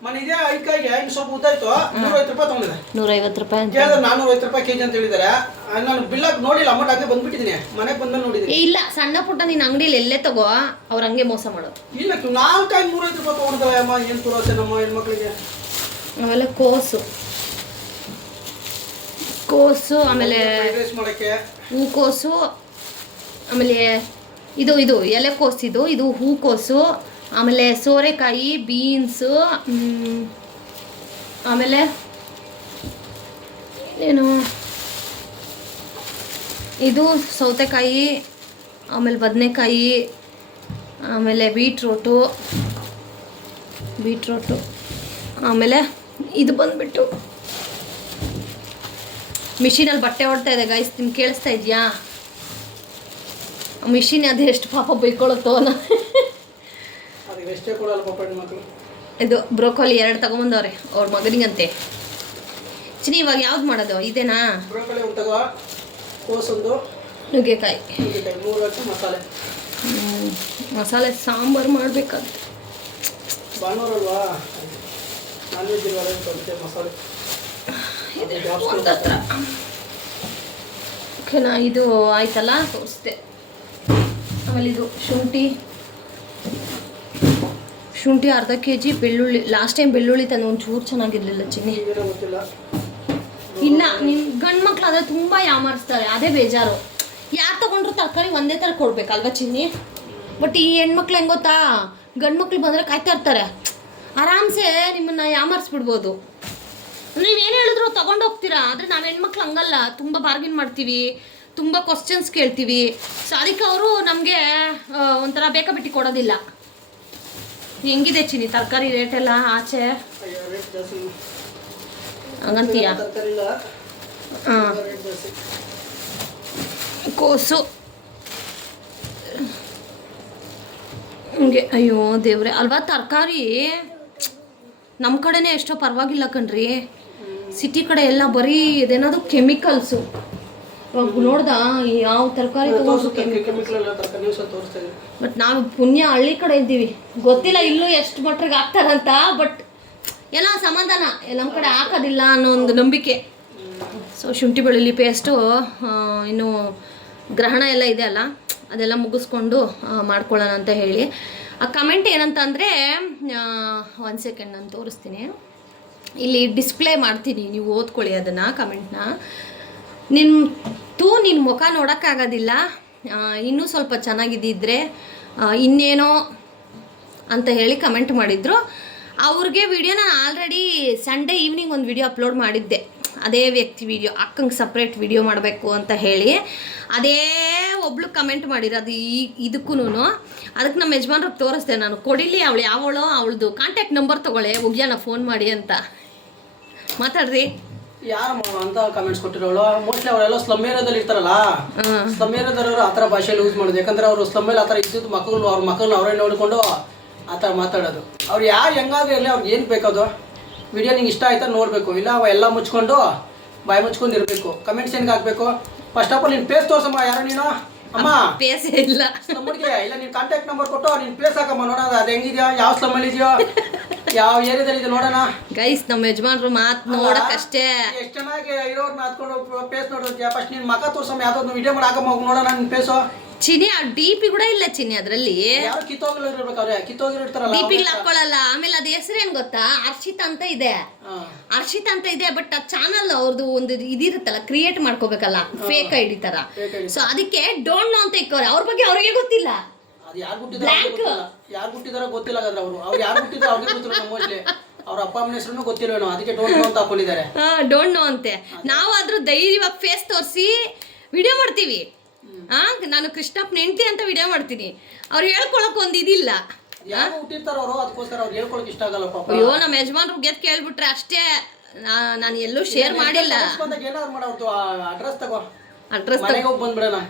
ಮನೆ ಇದೆ 5 ಕಾಯಿಗೆ ಇನ್ನು ಸ್ವಲ್ಪ ಉದ್ದಾಯ್ತು, 150 ರೂಪಾಯಿ ತಗೊಂಡಿದೆ. 150 ರೂಪಾಯಿ ಅಂತ ಕೇಳಿದ್ರೆ 450 ರೂಪಾಯಿ ಕೆಜಿ ಅಂತ ಹೇಳಿದ್ದಾರೆ. ನಾನು ಬಿಲ್ಲಾಗಿ ನೋಡಿಲ್ಲ, ಅಮೌಂಟ್ ಹಾಕಿ ಬಂದ್ಬಿಟ್ಟಿದ್ದೀನಿ, ಮನೆಗೆ ಬಂದ್ಮೇಲೆ ನೋಡಿದ್ದೀನಿ. ಇಲ್ಲ, ಸಣ್ಣ ಪುಟ್ಟ ನೀನು ಅಂಗಡಿಲಿ ಎಲ್ಲೇ ತಗೋ, ಅವ್ರು ಹಂಗೆ ಮೋಸ ಮಾಡೋದು. ಇಲ್ಲ, 4 ಕಾಯಿಗೆ 150 ರೂಪಾಯಿ ತಗೊಂಡಿದ್ದಾವೆ ಅಮ್ಮ. ಏನು ತುರಾಸೆ ನಮ್ಮ ಹೆಣ್ಮಕ್ಳಿಗೆ. ಆಮೇಲೆ ಕೋಸು, ಆಮೇಲೆ ಹೂಕೋಸು, ಆಮೇಲೆ ಇದು ಎಲೆಕೋಸು, ಇದು ಹೂಕೋಸು, ಆಮೇಲೆ ಸೋರೆಕಾಯಿ, ಬೀನ್ಸು, ಆಮೇಲೆ ಏನು ಇದು ಸೌತೆಕಾಯಿ, ಆಮೇಲೆ ಬದನೆಕಾಯಿ, ಆಮೇಲೆ ಬೀಟ್ರೋಟು, ಆಮೇಲೆ ಇದು ಬಂದುಬಿಟ್ಟು ಮಿಷಿನಲ್ಲಿ ಬಟ್ಟೆ ಹೊಡ್ತಾ ಇದೆ ಗೈಸ್, ನಿಮ್ಗೆ ಕೇಳಿಸ್ತಾ ಇದೆಯಾ? ಮಿಷಿನ್ ಅದು ಎಷ್ಟು ಪಾಪ ಬೈಕೊಳ್ಳುತ್ತೋ ಇದು ಬ್ರೋಕೋಲಿ 2 ತಗೊಂಬಂದವ್ರೆ ಅವ್ರ ಮಗನಿಗಂತೆ. ಚಿನಿ, ಇವಾಗ ಯಾವ್ದು ಮಾಡೋದು? ಇದೇನಾ? ಕೋಸೊಂದು, ನುಗ್ಗೆಕಾಯಿ, ನುಗ್ಗೆಕಾಯಿ 3 ಹಾಕಿ ಮಸಾಲೆ. ಮಸಾಲೆ ಸಾಂಬಾರು ಮಾಡಬೇಕಂತ. ಭಾನುವಾರ ಅಲ್ವಾ, ನಾನ್ ವೆಜ್ ಇರುವಾಗ ಸ್ವಲ್ಪ ಮಸಾಲೆ ಒಂದು ಹತ್ರ ಓಕೆನಾ. ಇದು ಆಯ್ತಲ್ಲ, ತೋರಿಸ್ದೆ. ಆಮೇಲೆ ಇದು ಶುಂಠಿ ಅರ್ಧ kg, ಬೆಳ್ಳುಳ್ಳಿ. ಲಾಸ್ಟ್ ಟೈಮ್ ಬೆಳ್ಳುಳ್ಳಿ ತಂದು ಒಂಚೂರು ಚೆನ್ನಾಗಿರ್ಲಿಲ್ಲ ಚಿನ್ನಿ. ಏನೋ ಗೊತ್ತಿಲ್ಲ. ಇಲ್ಲ, ನಿಮ್ಮ ಗಂಡು ಮಕ್ಳಾದ್ರೆ ತುಂಬ ಯಾಮಾರಿಸ್ತಾರೆ, ಅದೇ ಬೇಜಾರು. ಯಾರು ತಗೊಂಡ್ರು ತರಕಾರಿ ಒಂದೇ ಥರ ಕೊಡ್ಬೇಕಲ್ವ ಚಿನ್ನಿ. ಬಟ್ ಈ ಹೆಣ್ಮಕ್ಳು ಹೆಂಗೆ ಗೊತ್ತಾ, ಗಂಡು ಮಕ್ಳು ಬಂದರೆ ಕಾಯ್ತಾ ಇರ್ತಾರೆ, ಆರಾಮ್ಸೆ ನಿಮ್ಮನ್ನು ಯಾಮಾರಿಸ್ಬಿಡ್ಬೋದು. ನೀವೇನು ಹೇಳಿದ್ರು ತೊಗೊಂಡೋಗ್ತೀರಾ. ಆದರೆ ನಾವು ಹೆಣ್ಮಕ್ಳು ಹಂಗಲ್ಲ, ತುಂಬ ಬಾರ್ಗಿನ್ ಮಾಡ್ತೀವಿ, ತುಂಬ ಕ್ವಶನ್ಸ್ ಕೇಳ್ತೀವಿ. ಸೊ ಅದಕ್ಕೆ ಅವರು ನಮಗೆ ಒಂಥರ ಬೇಕಾಬಿಟ್ಟಿ ಕೊಡೋದಿಲ್ಲ. ಹೆಂಗಿದೆ ಚಿನ್ನಿ ತರಕಾರಿ ರೇಟ್ ಎಲ್ಲ ಆಚೆ? ಅಯ್ಯೋ, ರೇಟ್ ಜಾಸ್ತಿ. ಹಂಗಂತೀಯ? ತರಕಾರಿ ಇಲ್ಲ, ಹಾಂ. ರೇಟ್ ಜಾಸ್ತಿ. ಕೋಸು ಹಂಗೆ. ಅಯ್ಯೋ ದೇವ್ರೆ, ಅಲ್ವಾ ತರಕಾರಿ ನಮ್ಮ ಕಡೆನೇ ಎಷ್ಟೋ ಪರವಾಗಿಲ್ಲ ಕಣ್ರಿ. ಸಿಟಿ ಕಡೆ ಎಲ್ಲ ಬರೀ ಇದೇನದು ಕೆಮಿಕಲ್ಸು. ಇವಾಗ ನೋಡ್ದ ಯಾವ ತರಕಾರಿ ತೋರಿಸು ಕೆಮಿಕಲ್ ಎಲ್ಲ ತರಕಾರಿ ನ್ಯೂಸ್ ತೋರಿಸ್ತಾ ಇದೆ. ಬಟ್ ನಾವು ಪುಣ್ಯ ಹಳ್ಳಿ ಕಡೆ ಇದ್ದೀವಿ, ಗೊತ್ತಿಲ್ಲ ಇಲ್ಲೂ ಎಷ್ಟು ಮಟ್ಟಿಗೆ ಹಾಕ್ತಾರಂತ. ಬಟ್ ಎಲ್ಲ ಸಮಾಧಾನ, ನಮ್ಮ ಕಡೆ ಹಾಕೋದಿಲ್ಲ ಅನ್ನೋ ಒಂದು ನಂಬಿಕೆ. ಸೊ ಶುಂಠಿ ಬೆಳ್ಳುಳ್ಳಿ ಪೇಸ್ಟು, ಇನ್ನು ಗ್ರಹಣ ಎಲ್ಲ ಇದೆ ಅಲ್ಲ, ಅದೆಲ್ಲ ಮುಗಿಸ್ಕೊಂಡು ಮಾಡ್ಕೊಳ್ಳೋಣ ಅಂತ ಹೇಳಿ. ಆ ಕಮೆಂಟ್ ಏನಂತ ಅಂದರೆ, 1 ಸೆಕೆಂಡ್ ನಾನು ತೋರಿಸ್ತೀನಿ, ಇಲ್ಲಿ ಡಿಸ್ಪ್ಲೇ ಮಾಡ್ತೀನಿ, ನೀವು ಓದ್ಕೊಳ್ಳಿ ಅದನ್ನು ಕಮೆಂಟ್ನ. ನಿನ್ನ ಮುಖ ನೋಡೋಕ್ಕಾಗೋದಿಲ್ಲ, ಇನ್ನೂ ಸ್ವಲ್ಪ ಚೆನ್ನಾಗಿದ್ದಿದ್ರೆ ಇನ್ನೇನೋ ಅಂತ ಹೇಳಿ ಕಮೆಂಟ್ ಮಾಡಿದರು. ಅವ್ರಿಗೆ ವಿಡಿಯೋ ನಾನು ಆಲ್ರೆಡಿ ಸಂಡೇ ಈವ್ನಿಂಗ್ ಒಂದು ವಿಡಿಯೋ ಅಪ್ಲೋಡ್ ಮಾಡಿದ್ದೆ, ಅದೇ ವ್ಯಕ್ತಿ ವಿಡಿಯೋ, ಅಕ್ಕಂಗೆ ಸಪ್ರೇಟ್ ವಿಡಿಯೋ ಮಾಡಬೇಕು ಅಂತ ಹೇಳಿ. ಅದೇ ಒಬ್ಳು ಕಮೆಂಟ್ ಮಾಡಿರೋದು ಇದಕ್ಕೂ. ಅದಕ್ಕೆ ನಮ್ಮ ಯಜಮಾನ್ರಿಗೆ ತೋರಿಸ್ದೆ ನಾನು, ಕೊಡಿಲಿ ಅವಳು ಯಾವಳೋ, ಅವಳದು ಕಾಂಟ್ಯಾಕ್ಟ್ ನಂಬರ್ ತೊಗೊಳ್ಳೆ, ಒಗ್ಯಾನ ಫೋನ್ ಮಾಡಿ ಅಂತ. ಮಾತಾಡ್ರಿ. ಯಾರಮ್ಮ ಅಂತ ಕಮೆಂಟ್ಸ್ ಕೊಟ್ಟಿರೋಳು? ಮೋಸ್ಟ್ಲಿ ಅವರೆಲ್ಲ ಸ್ಲಮ್ ಏರಿಯಾದಲ್ಲಿ ಇರ್ತಾರಲ್ಲ, ಸ್ಲಮ್ ಏರಿಯಾದವರು ಆ ಥರ ಭಾಷೆಯಲ್ಲಿ ಯೂಸ್ ಮಾಡೋದು. ಯಾಕಂದ್ರೆ ಅವರು ಸ್ಲಮ್ಮಲ್ಲಿ ಆ ಥರ ಇದ್ದಿದ್ದು ಅವ್ರ ಮಕ್ಕಳನ್ನ ಅವರೇ ನೋಡಿಕೊಂಡು ಆ ಥರ ಮಾತಾಡೋದು. ಅವ್ರು ಯಾರು ಹೆಂಗಾದ್ರೂ ಇರಲಿ, ಅವ್ರಿಗೆ ಏನು ಬೇಕದು ವಿಡಿಯೋ ನಿಂಗೆ ಇಷ್ಟ ಆಯ್ತಾ ನೋಡಬೇಕು, ಇಲ್ಲ ಅವ ಎಲ್ಲ ಮುಚ್ಕೊಂಡು ಬಾಯಿ ಮುಚ್ಕೊಂಡು ಇರಬೇಕು. ಕಮೆಂಟ್ಸ್ ಏನಿಗೆ ಹಾಕಬೇಕು? ಫಸ್ಟ್ ಆಫ್ ಆಲ್ ನಿನ್ನ ಪೇಸ್ ತೋರ್ಸಮ್ಮ, ಯಾರು ನೀನು? ಅಮ್ಮ ಪೇಸೇ ಇಲ್ಲ ನಮ್ಮಡಿಗೆ ಇಲ್ಲ, ನೀನು ಕಾಂಟ್ಯಾಕ್ಟ್ ನಂಬರ್ ಕೊಟ್ಟು ನಿನ್ನ ಪೇಸ್ ಹಾಕಮ್ಮ, ನೋಡೋಣ ಅದು ಹೆಂಗಿದೆಯಾ, ಯಾವ ಸ್ಲಮ್ಮಲ್ಲಿ ಇದೆಯೋ, ಯಾವ ಏರಿಯಾದಲ್ಲಿ ಇದೆ ನೋಡೋಣ. ಗೈಸ್, ನಮ್ಮ ಯಜಮಾನ್ರು ಮಾತು ನೋಡಕ್ಕಷ್ಟೇ. ಎಷ್ಟು ಚೆನ್ನಾಗಿ ಇರೋರ್ನ ಹಾಕೊಂಡು ಪೇಸ್ ನೋಡೋದು. ಫಸ್ಟ್ ನಿನ್ನ ಮಗ ತೋರ್ಸಮ್ಮ, ಯಾವ್ದಾದ್ರು ವಿಡಿಯೋ ಮಾಡಿ ಹಾಕಮ್ಮ, ಹೋಗಿ ನೋಡೋಣ ನಿನ್ನ ಪೇಸು. ಚಿನಿ ಆ ಡಿಪಿ ಕೂಡ ಇಲ್ಲ ಚಿನಿ ಅದರಲ್ಲಿ. ಯಾರು ಕಿತ್ತೋಗಿರ್ಬೇಕಾದ್ರೆ ಕಿತ್ತೋಗಿರ್ತಾರಲ್ಲ, ಡಿಪಿ ಹಾಕೊಳ್ಳಲ್ಲ. ಆಮೇಲೆ ಅದು ಹೆಸರೇನು ಗೊತ್ತಾ, ಹರ್ಷಿತಾ ಅಂತ ಇದೆ. ಹರ್ಷಿತಾ ಅಂತ ಇದೆ, ಬಟ್ ಆ ಚಾನಲ್ ಅವ್ರದ್ದು ಒಂದು ಇದಿರುತ್ತಲ್ಲ, ಕ್ರಿಯೇಟ್ ಮಾಡ್ಕೋಬೇಕಲ್ಲ, ಫೇಕ್ ಐಡಿ ತರ. ಸೊ ಅದಕ್ಕೆ ಡೋಂಟ್ ನೋ ಅಂತ ಇಕ್ಕವ್ರೆ. ಅವ್ರ ಬಗ್ಗೆ ಅವ್ರಿಗೆ ಗೊತ್ತಿಲ್ಲ. ಅದು ಯಾರು ಹುಟ್ಟಿದಾರೋ ಗೊತ್ತಿಲ್ಲ. ಅವ್ರು ಯಾರು ಹುಟ್ಟಿದಾರೋ ಅವ್ರಿಗೆ ಗೊತ್ತಿಲ್ಲ. ಮೋಸ್ಟ್ಲಿ ಅವ್ರ ಅಪ್ಪ ಅಮ್ಮನ ಹೆಸರು ಗೊತ್ತಿಲ್ವೇನೋ, ಅದಕ್ಕೆ ಡೋಂಟ್ ನೋ ಅಂತ ಹಾಕೊಂಡಿದ್ದಾರೆ. ಡೋಂಟ್ ನೋ ಅಂತೆ. ನಾವು ಆದ್ರೂ ಧೈರ್ಯವಾಗಿ ಫೇಸ್ ತೋರಿಸಿ ವಿಡಿಯೋ ಮಾಡ್ತೀವಿ. ನಾನು ಕೃಷ್ಣಪ್ಪನ ಹೆಂಡತಿ ಅಂತ ವಿಡಿಯೋ ಮಾಡ್ತೀನಿ. ಅವ್ರು ಹೇಳ್ಕೊಳಕ್ ಒಂದು ಇದಿಲ್ಲ. ಯಾರು ಹುಟ್ಟಿರ್ತಾರ ಅವರು, ಅದಕ್ಕೋಸ್ಕರ ಅವ್ರು ಹೇಳ್ಕೊಳಕ್ ಇಷ್ಟ ಆಗಲ್ಲ ಪಾಪ. ಅಯ್ಯೋ, ನಮ್ಮ ಯಜಮಾನ್ರು ಗೆದ್ದು ಕೇಳ್ಬಿಟ್ರೆ ಅಷ್ಟೇ. ನಾನು ಎಲ್ಲೂ ಶೇರ್ ಮಾಡಿಲ್ಲ. ಏನಾದ್ರು ಮಾಡೋದು, ಅಡ್ರೆಸ್ ತಗೋ, ಅಡ್ರೆಸ್ ಮನೆಗೆ ಹೋಗಿ ಬಂದ್ಬಿಡೋಣ.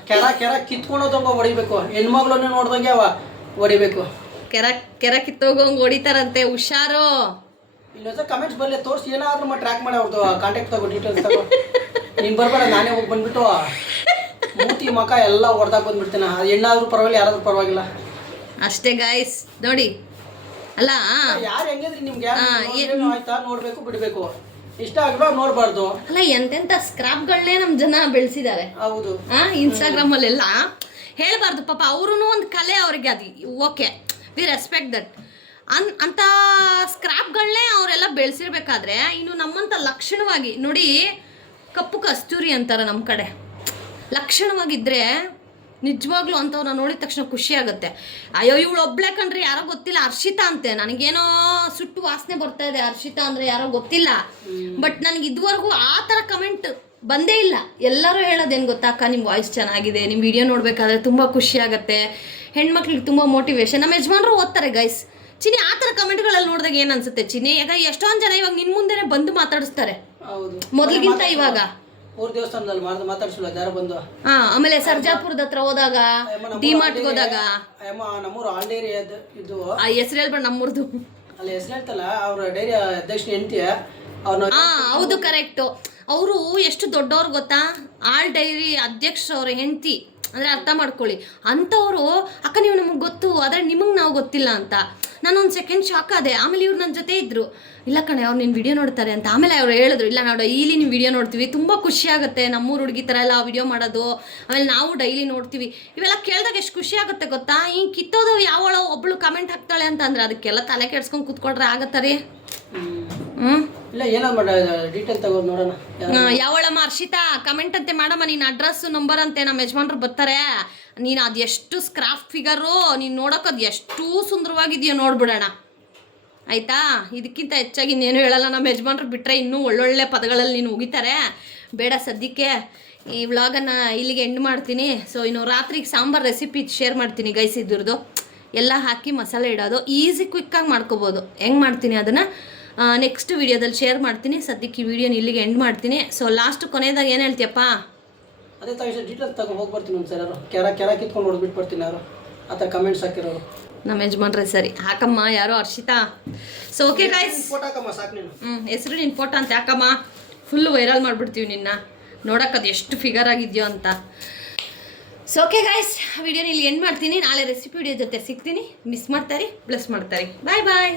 ಕೆರ ಕಿತ್ಕೊಂಡೋದಂಗ ಹೊಡಿಬೇಕು, ಹೆಣ್ಮಗ್ಳನ್ನ ನೋಡ್ದಂಗೆ ಹೊಡಿಬೇಕು. ಕೆರ ಕಿತ್ತೋಗಂಗ್ ಹೊಡಿತಾರಂತೆ, ಹುಷಾರು. ಇನ್ನೊಂದ್ಸ ಕಮೆಂಟ್ಸ್ ಬರ್ಲಿ, ತೋರಿಸಿ ಏನಾದ್ರು ಟ್ರ್ಯಾಕ್ ಮಾಡಿ ಅವ್ರದ್ದು ಕಾಂಟ್ಯಾಕ್ಟ್ ತಗೋ, ಡೀಟೇಲ್ಸ್ ತಗೋ. ನೀನು ಬರ್ಬೇಡ, ನಾನೇ ಹೋಗಿ ಬಂದ್ಬಿಟ್ಟು ಮೂತಿ ಮಕ ಎಲ್ಲ ಹೊಡೆದಾಕ್ ಬಂದ್ಬಿಡ್ತೇನೆ. ಅದು ಹೆಣ್ಣಾದ್ರೂ ಪರವಾಗಿಲ್ಲ, ಯಾರಾದ್ರೂ ಪರವಾಗಿಲ್ಲ ಅಷ್ಟೇ ಗಾಯ್ಸ್. ನೋಡಿ ಅಲ್ಲ, ಯಾರು ಹೆಂಗಿದ್ರಿ ನಿಮ್ಗೆ ಆಯ್ತಾ, ನೋಡ್ಬೇಕು ಬಿಡ್ಬೇಕು, ಇಷ್ಟ ಆಗಿರೋ ನೋಡ್ಬಾರ್ದು. ಅಲ್ಲ, ಎಂತೆಂತ ಸ್ಕ್ರಾಪ್ಗಳನ್ನೇ ನಮ್ಮ ಜನ ಬೆಳೆಸಿದ್ದಾರೆ. ಹೌದು, ಇನ್ಸ್ಟಾಗ್ರಾಮ್ ಅಲ್ಲೆಲ್ಲ ಹೇಳ್ಬಾರ್ದು ಪಾಪ. ಅವ್ರೂ ಒಂದು ಕಲೆ ಅವ್ರಿಗೆ, ಅದು ಓಕೆ, ವಿ ರೆಸ್ಪೆಕ್ಟ್ ದಟ್. ಅಂತ ಸ್ಕ್ರಾಪ್ಗಳನ್ನೇ ಅವರೆಲ್ಲ ಬೆಳೆಸಿರ್ಬೇಕಾದ್ರೆ, ಇನ್ನು ನಮ್ಮಂತ ಲಕ್ಷಣವಾಗಿ ನೋಡಿ, ಕಪ್ಪು ಕಸ್ತೂರಿ ಅಂತಾರೆ ನಮ್ಮ ಕಡೆ, ಲಕ್ಷಣವಾಗಿದ್ದರೆ ನಿಜವಾಗ್ಲೂ ಅಂಥವ್ರನ್ನ ನೋಡಿದ ತಕ್ಷಣ ಖುಷಿ ಆಗುತ್ತೆ. ಅಯ್ಯೋ ಇವಳು ಒಬ್ಳೆ ಕಣ್ರಿ, ಯಾರೋ ಗೊತ್ತಿಲ್ಲ, ಹರ್ಷಿತಾ ಅಂತೆ. ನನಗೇನೋ ಸುಟ್ಟು ವಾಸನೆ ಬರ್ತಾ ಇದೆ, ಹರ್ಷಿತಾ ಅಂದರೆ ಯಾರೋ ಗೊತ್ತಿಲ್ಲ. ಬಟ್ ನನಗೆ ಇದುವರೆಗೂ ಆ ಥರ ಕಮೆಂಟ್ ಬಂದೇ ಇಲ್ಲ. ಎಲ್ಲರೂ ಹೇಳೋದೇನು ಗೊತ್ತಾ, ಅಕ್ಕ ನಿಮ್ಮ ವಾಯ್ಸ್ ಚೆನ್ನಾಗಿದೆ, ನಿಮ್ಮ ವಿಡಿಯೋ ನೋಡಬೇಕಾದ್ರೆ ತುಂಬ ಖುಷಿ ಆಗುತ್ತೆ, ಹೆಣ್ಮಕ್ಳಿಗೆ ತುಂಬ ಮೋಟಿವೇಶನ್. ನಮ್ಮ ಯಜಮಾನರು ಓದ್ತಾರೆ ಗೈಸ್. ಚಿನಿ, ಆ ಥರ ಕಮೆಂಟ್ಗಳಲ್ಲಿ ನೋಡಿದಾಗ ಏನು ಅನ್ಸುತ್ತೆ ಚಿನಿ? ಯಾಕಂದ್ರೆ ಎಷ್ಟೊಂದು ಜನ ಇವಾಗ ನಿನ್ನ ಮುಂದೆನೇ ಬಂದು ಮಾತಾಡಿಸ್ತಾರೆ, ಮೊದಲಿಗಿಂತ ಇವಾಗ. ಊರ್ ದೇವಸ್ಥಾನದಲ್ಲಿ ಮಾತಾಡ್ಸಲ್ಲ ಯಾರು ಬಂದು. ಆಮೇಲೆ ಸರ್ಜಾಪುರದ ಹತ್ರ ಹೋದಾಗ, ಡಿಮಾರ್ಟ್ಗೆ ಹೋದಾಗ, ನಮ್ಮೂರು ಆಲ್ ಡೈರಿ ಇದು ಹೆಸರು ಹೇಳ್ಬೇಡ ನಮ್ಮೂರ್ದು, ಅಲ್ಲಿ ಹೆಸರು ಹೇಳ್ತಲ್ಲ, ಅವ್ರ ಡೈರಿ ಅಧ್ಯಕ್ಷ ಹೆಂಡತಿ ಅವ್ರನ್ನ. ಹೌದು ಕರೆಕ್ಟು. ಅವರು ಎಷ್ಟು ದೊಡ್ಡವ್ರು ಗೊತ್ತಾ, ಆಲ್ ಡೈರಿ ಅಧ್ಯಕ್ಷರವ್ರ ಹೆಂಡತಿ, ಅಂದರೆ ಅರ್ಥ ಮಾಡ್ಕೊಳ್ಳಿ. ಅಂಥವ್ರು ಅಕ್ಕ ನೀವು ನಮಗೆ ಗೊತ್ತು, ಆದರೆ ನಿಮಗೆ ನಾವು ಗೊತ್ತಿಲ್ಲ ಅಂತ. ನಾನೊಂದು ಸೆಕೆಂಡ್ ಶಾಕ್ ಆದೆ. ಆಮೇಲೆ ಇವ್ರು ನನ್ನ ಜೊತೆ ಇದ್ದರು, ಇಲ್ಲ ಕಣೆ ಅವ್ರು ನಿನ್ನ ವಿಡಿಯೋ ನೋಡ್ತಾರೆ ಅಂತ. ಆಮೇಲೆ ಅವ್ರು ಹೇಳಿದ್ರು, ಇಲ್ಲ ನಾವು ಡೈಲಿ ನಿಮ್ಮ ವಿಡಿಯೋ ನೋಡ್ತೀವಿ, ತುಂಬ ಖುಷಿ ಆಗುತ್ತೆ, ನಮ್ಮೂರು ಹುಡುಗಿ ಥರ ಎಲ್ಲ ವಿಡಿಯೋ ಮಾಡೋದು, ಆಮೇಲೆ ನಾವು ಡೈಲಿ ನೋಡ್ತೀವಿ. ಇವೆಲ್ಲ ಕೇಳಿದಾಗ ಎಷ್ಟು ಖುಷಿ ಆಗುತ್ತೆ ಗೊತ್ತಾ. ಹಿಂಗೆ ಕಿತ್ತೋದು ಯಾವಳ ಒಬ್ಬಳು ಕಮೆಂಟ್ ಹಾಕ್ತಾಳೆ ಅಂತಂದ್ರೆ ಅದಕ್ಕೆಲ್ಲ ತಲೆ ಕೆಡ್ಸ್ಕೊಂಡು ಕೂತ್ಕೊಂಡ್ರೆ ಆಗತ್ತಾ ರೀ? ಇಲ್ಲ ಏನೋ ಮಾಡ ಡೀಟೇಲ್ ತಗೋದು ನೋಡೋಣ. ಯಾವಳಮ್ಮ ಹರ್ಷಿತಾ ಕಮೆಂಟ್ ಅಂತೆ ಮಾಡಮ್ಮ, ನೀನು ಅಡ್ರೆಸ್ಸು ನಂಬರ್ ಅಂತೆ, ನಮ್ಮ ಯಜಮಾನ್ರು ಬರ್ತಾರೆ. ನೀನು ಅದು ಎಷ್ಟು ಸ್ಕ್ರಾಫ್ಟ್ ಫಿಗರು, ನೀನು ನೋಡೋಕೆ ಅದು ಎಷ್ಟು ಸುಂದರವಾಗಿದೆಯೋ ನೋಡ್ಬಿಡೋಣ ಆಯಿತಾ. ಇದಕ್ಕಿಂತ ಹೆಚ್ಚಾಗಿ ಇನ್ನೇನು ಹೇಳಲ್ಲ. ನಮ್ಮ ಯಜಮಾನ್ರು ಬಿಟ್ಟರೆ ಇನ್ನೂ ಒಳ್ಳೊಳ್ಳೆ ಪದಗಳಲ್ಲಿ ನೀನು ಉಗಿತಾರೆ. ಬೇಡ, ಸದ್ಯಕ್ಕೆ ಈ ವ್ಲಾಗನ್ನು ಇಲ್ಲಿಗೆ ಎಂಡ್ ಮಾಡ್ತೀನಿ. ಸೊ ಇನ್ನು ರಾತ್ರಿಗೆ ಸಾಂಬಾರು ರೆಸಿಪಿ ಶೇರ್ ಮಾಡ್ತೀನಿ ಗೈಸ್. ಇದ್ರದ್ದು ಎಲ್ಲ ಹಾಕಿ ಮಸಾಲೆ ಇಡೋದು ಈಸಿ ಕ್ವಿಕ್ಕಾಗಿ ಮಾಡ್ಕೋಬೋದು. ಹೆಂಗೆ ಮಾಡ್ತೀನಿ ಅದನ್ನು ನೆಕ್ಸ್ಟ್ ವೀಡಿಯೋದಲ್ಲಿ ಶೇರ್ ಮಾಡ್ತೀನಿ. ಸದ್ಯಕ್ಕೆ ಈ ವಿಡಿಯೋನ ಇಲ್ಲಿಗೆ ಎಂಡ್ ಮಾಡ್ತೀನಿ. ಸೊ ಲಾಸ್ಟ್ ಕೊನೆಯದಾಗ ಏನು ಹೇಳ್ತೀಯಪ್ಪ? ಅದೇ ತಕ್ಷಣ ಡೀಟೇಲ್ ತಗೊಂಡು ಹೋಗಿ ಬರ್ತೀನಿ ಒಂದು ಸರ್. ಯಾರು ಕೆರ ಕಿತ್ಕೊಂಡು ಹೊಡೆದ್ಬಿಟ್ಟು ಬರ್ತೀನಿ. ಯಾರು ಆ ಥರ ಕಮೆಂಟ್ಸ್ ಹಾಕಿರೋರು ನಮ್ಮ ಯಜಮಾನ್ರೆ. ಸರಿ ಹಾಕಮ್ಮ, ಯಾರೋ Harshita. So okay guys, photo ಹಾಕಮ್ಮ ಸಾಕು ನೀನು. ಹೆಸರು ನಿನ್ನ ಫೋಟೋ ಅಂತ ಯಾಕಮ್ಮ, ಫುಲ್ಲು ವೈರಲ್ ಮಾಡಿಬಿಡ್ತೀವಿ ನಿನ್ನ, ನೋಡೋಕೆ ಅದು ಎಷ್ಟು ಫಿಗರ್ ಆಗಿದೆಯೋ ಅಂತ. ಸೊ ಓಕೆ ಗಾಯ್ಸ್, ವಿಡಿಯೋನ ಇಲ್ಲಿ ಎಂಡ್ ಮಾಡ್ತೀನಿ. ನಾಳೆ ರೆಸಿಪಿ ವಿಡಿಯೋ ಜೊತೆ ಸಿಗ್ತೀನಿ. ಮಿಸ್ ಮಾಡ್ತಾರಿ, ಪ್ಲಸ್ ಮಾಡ್ತಾರಿ. ಬಾಯ್ ಬಾಯ್.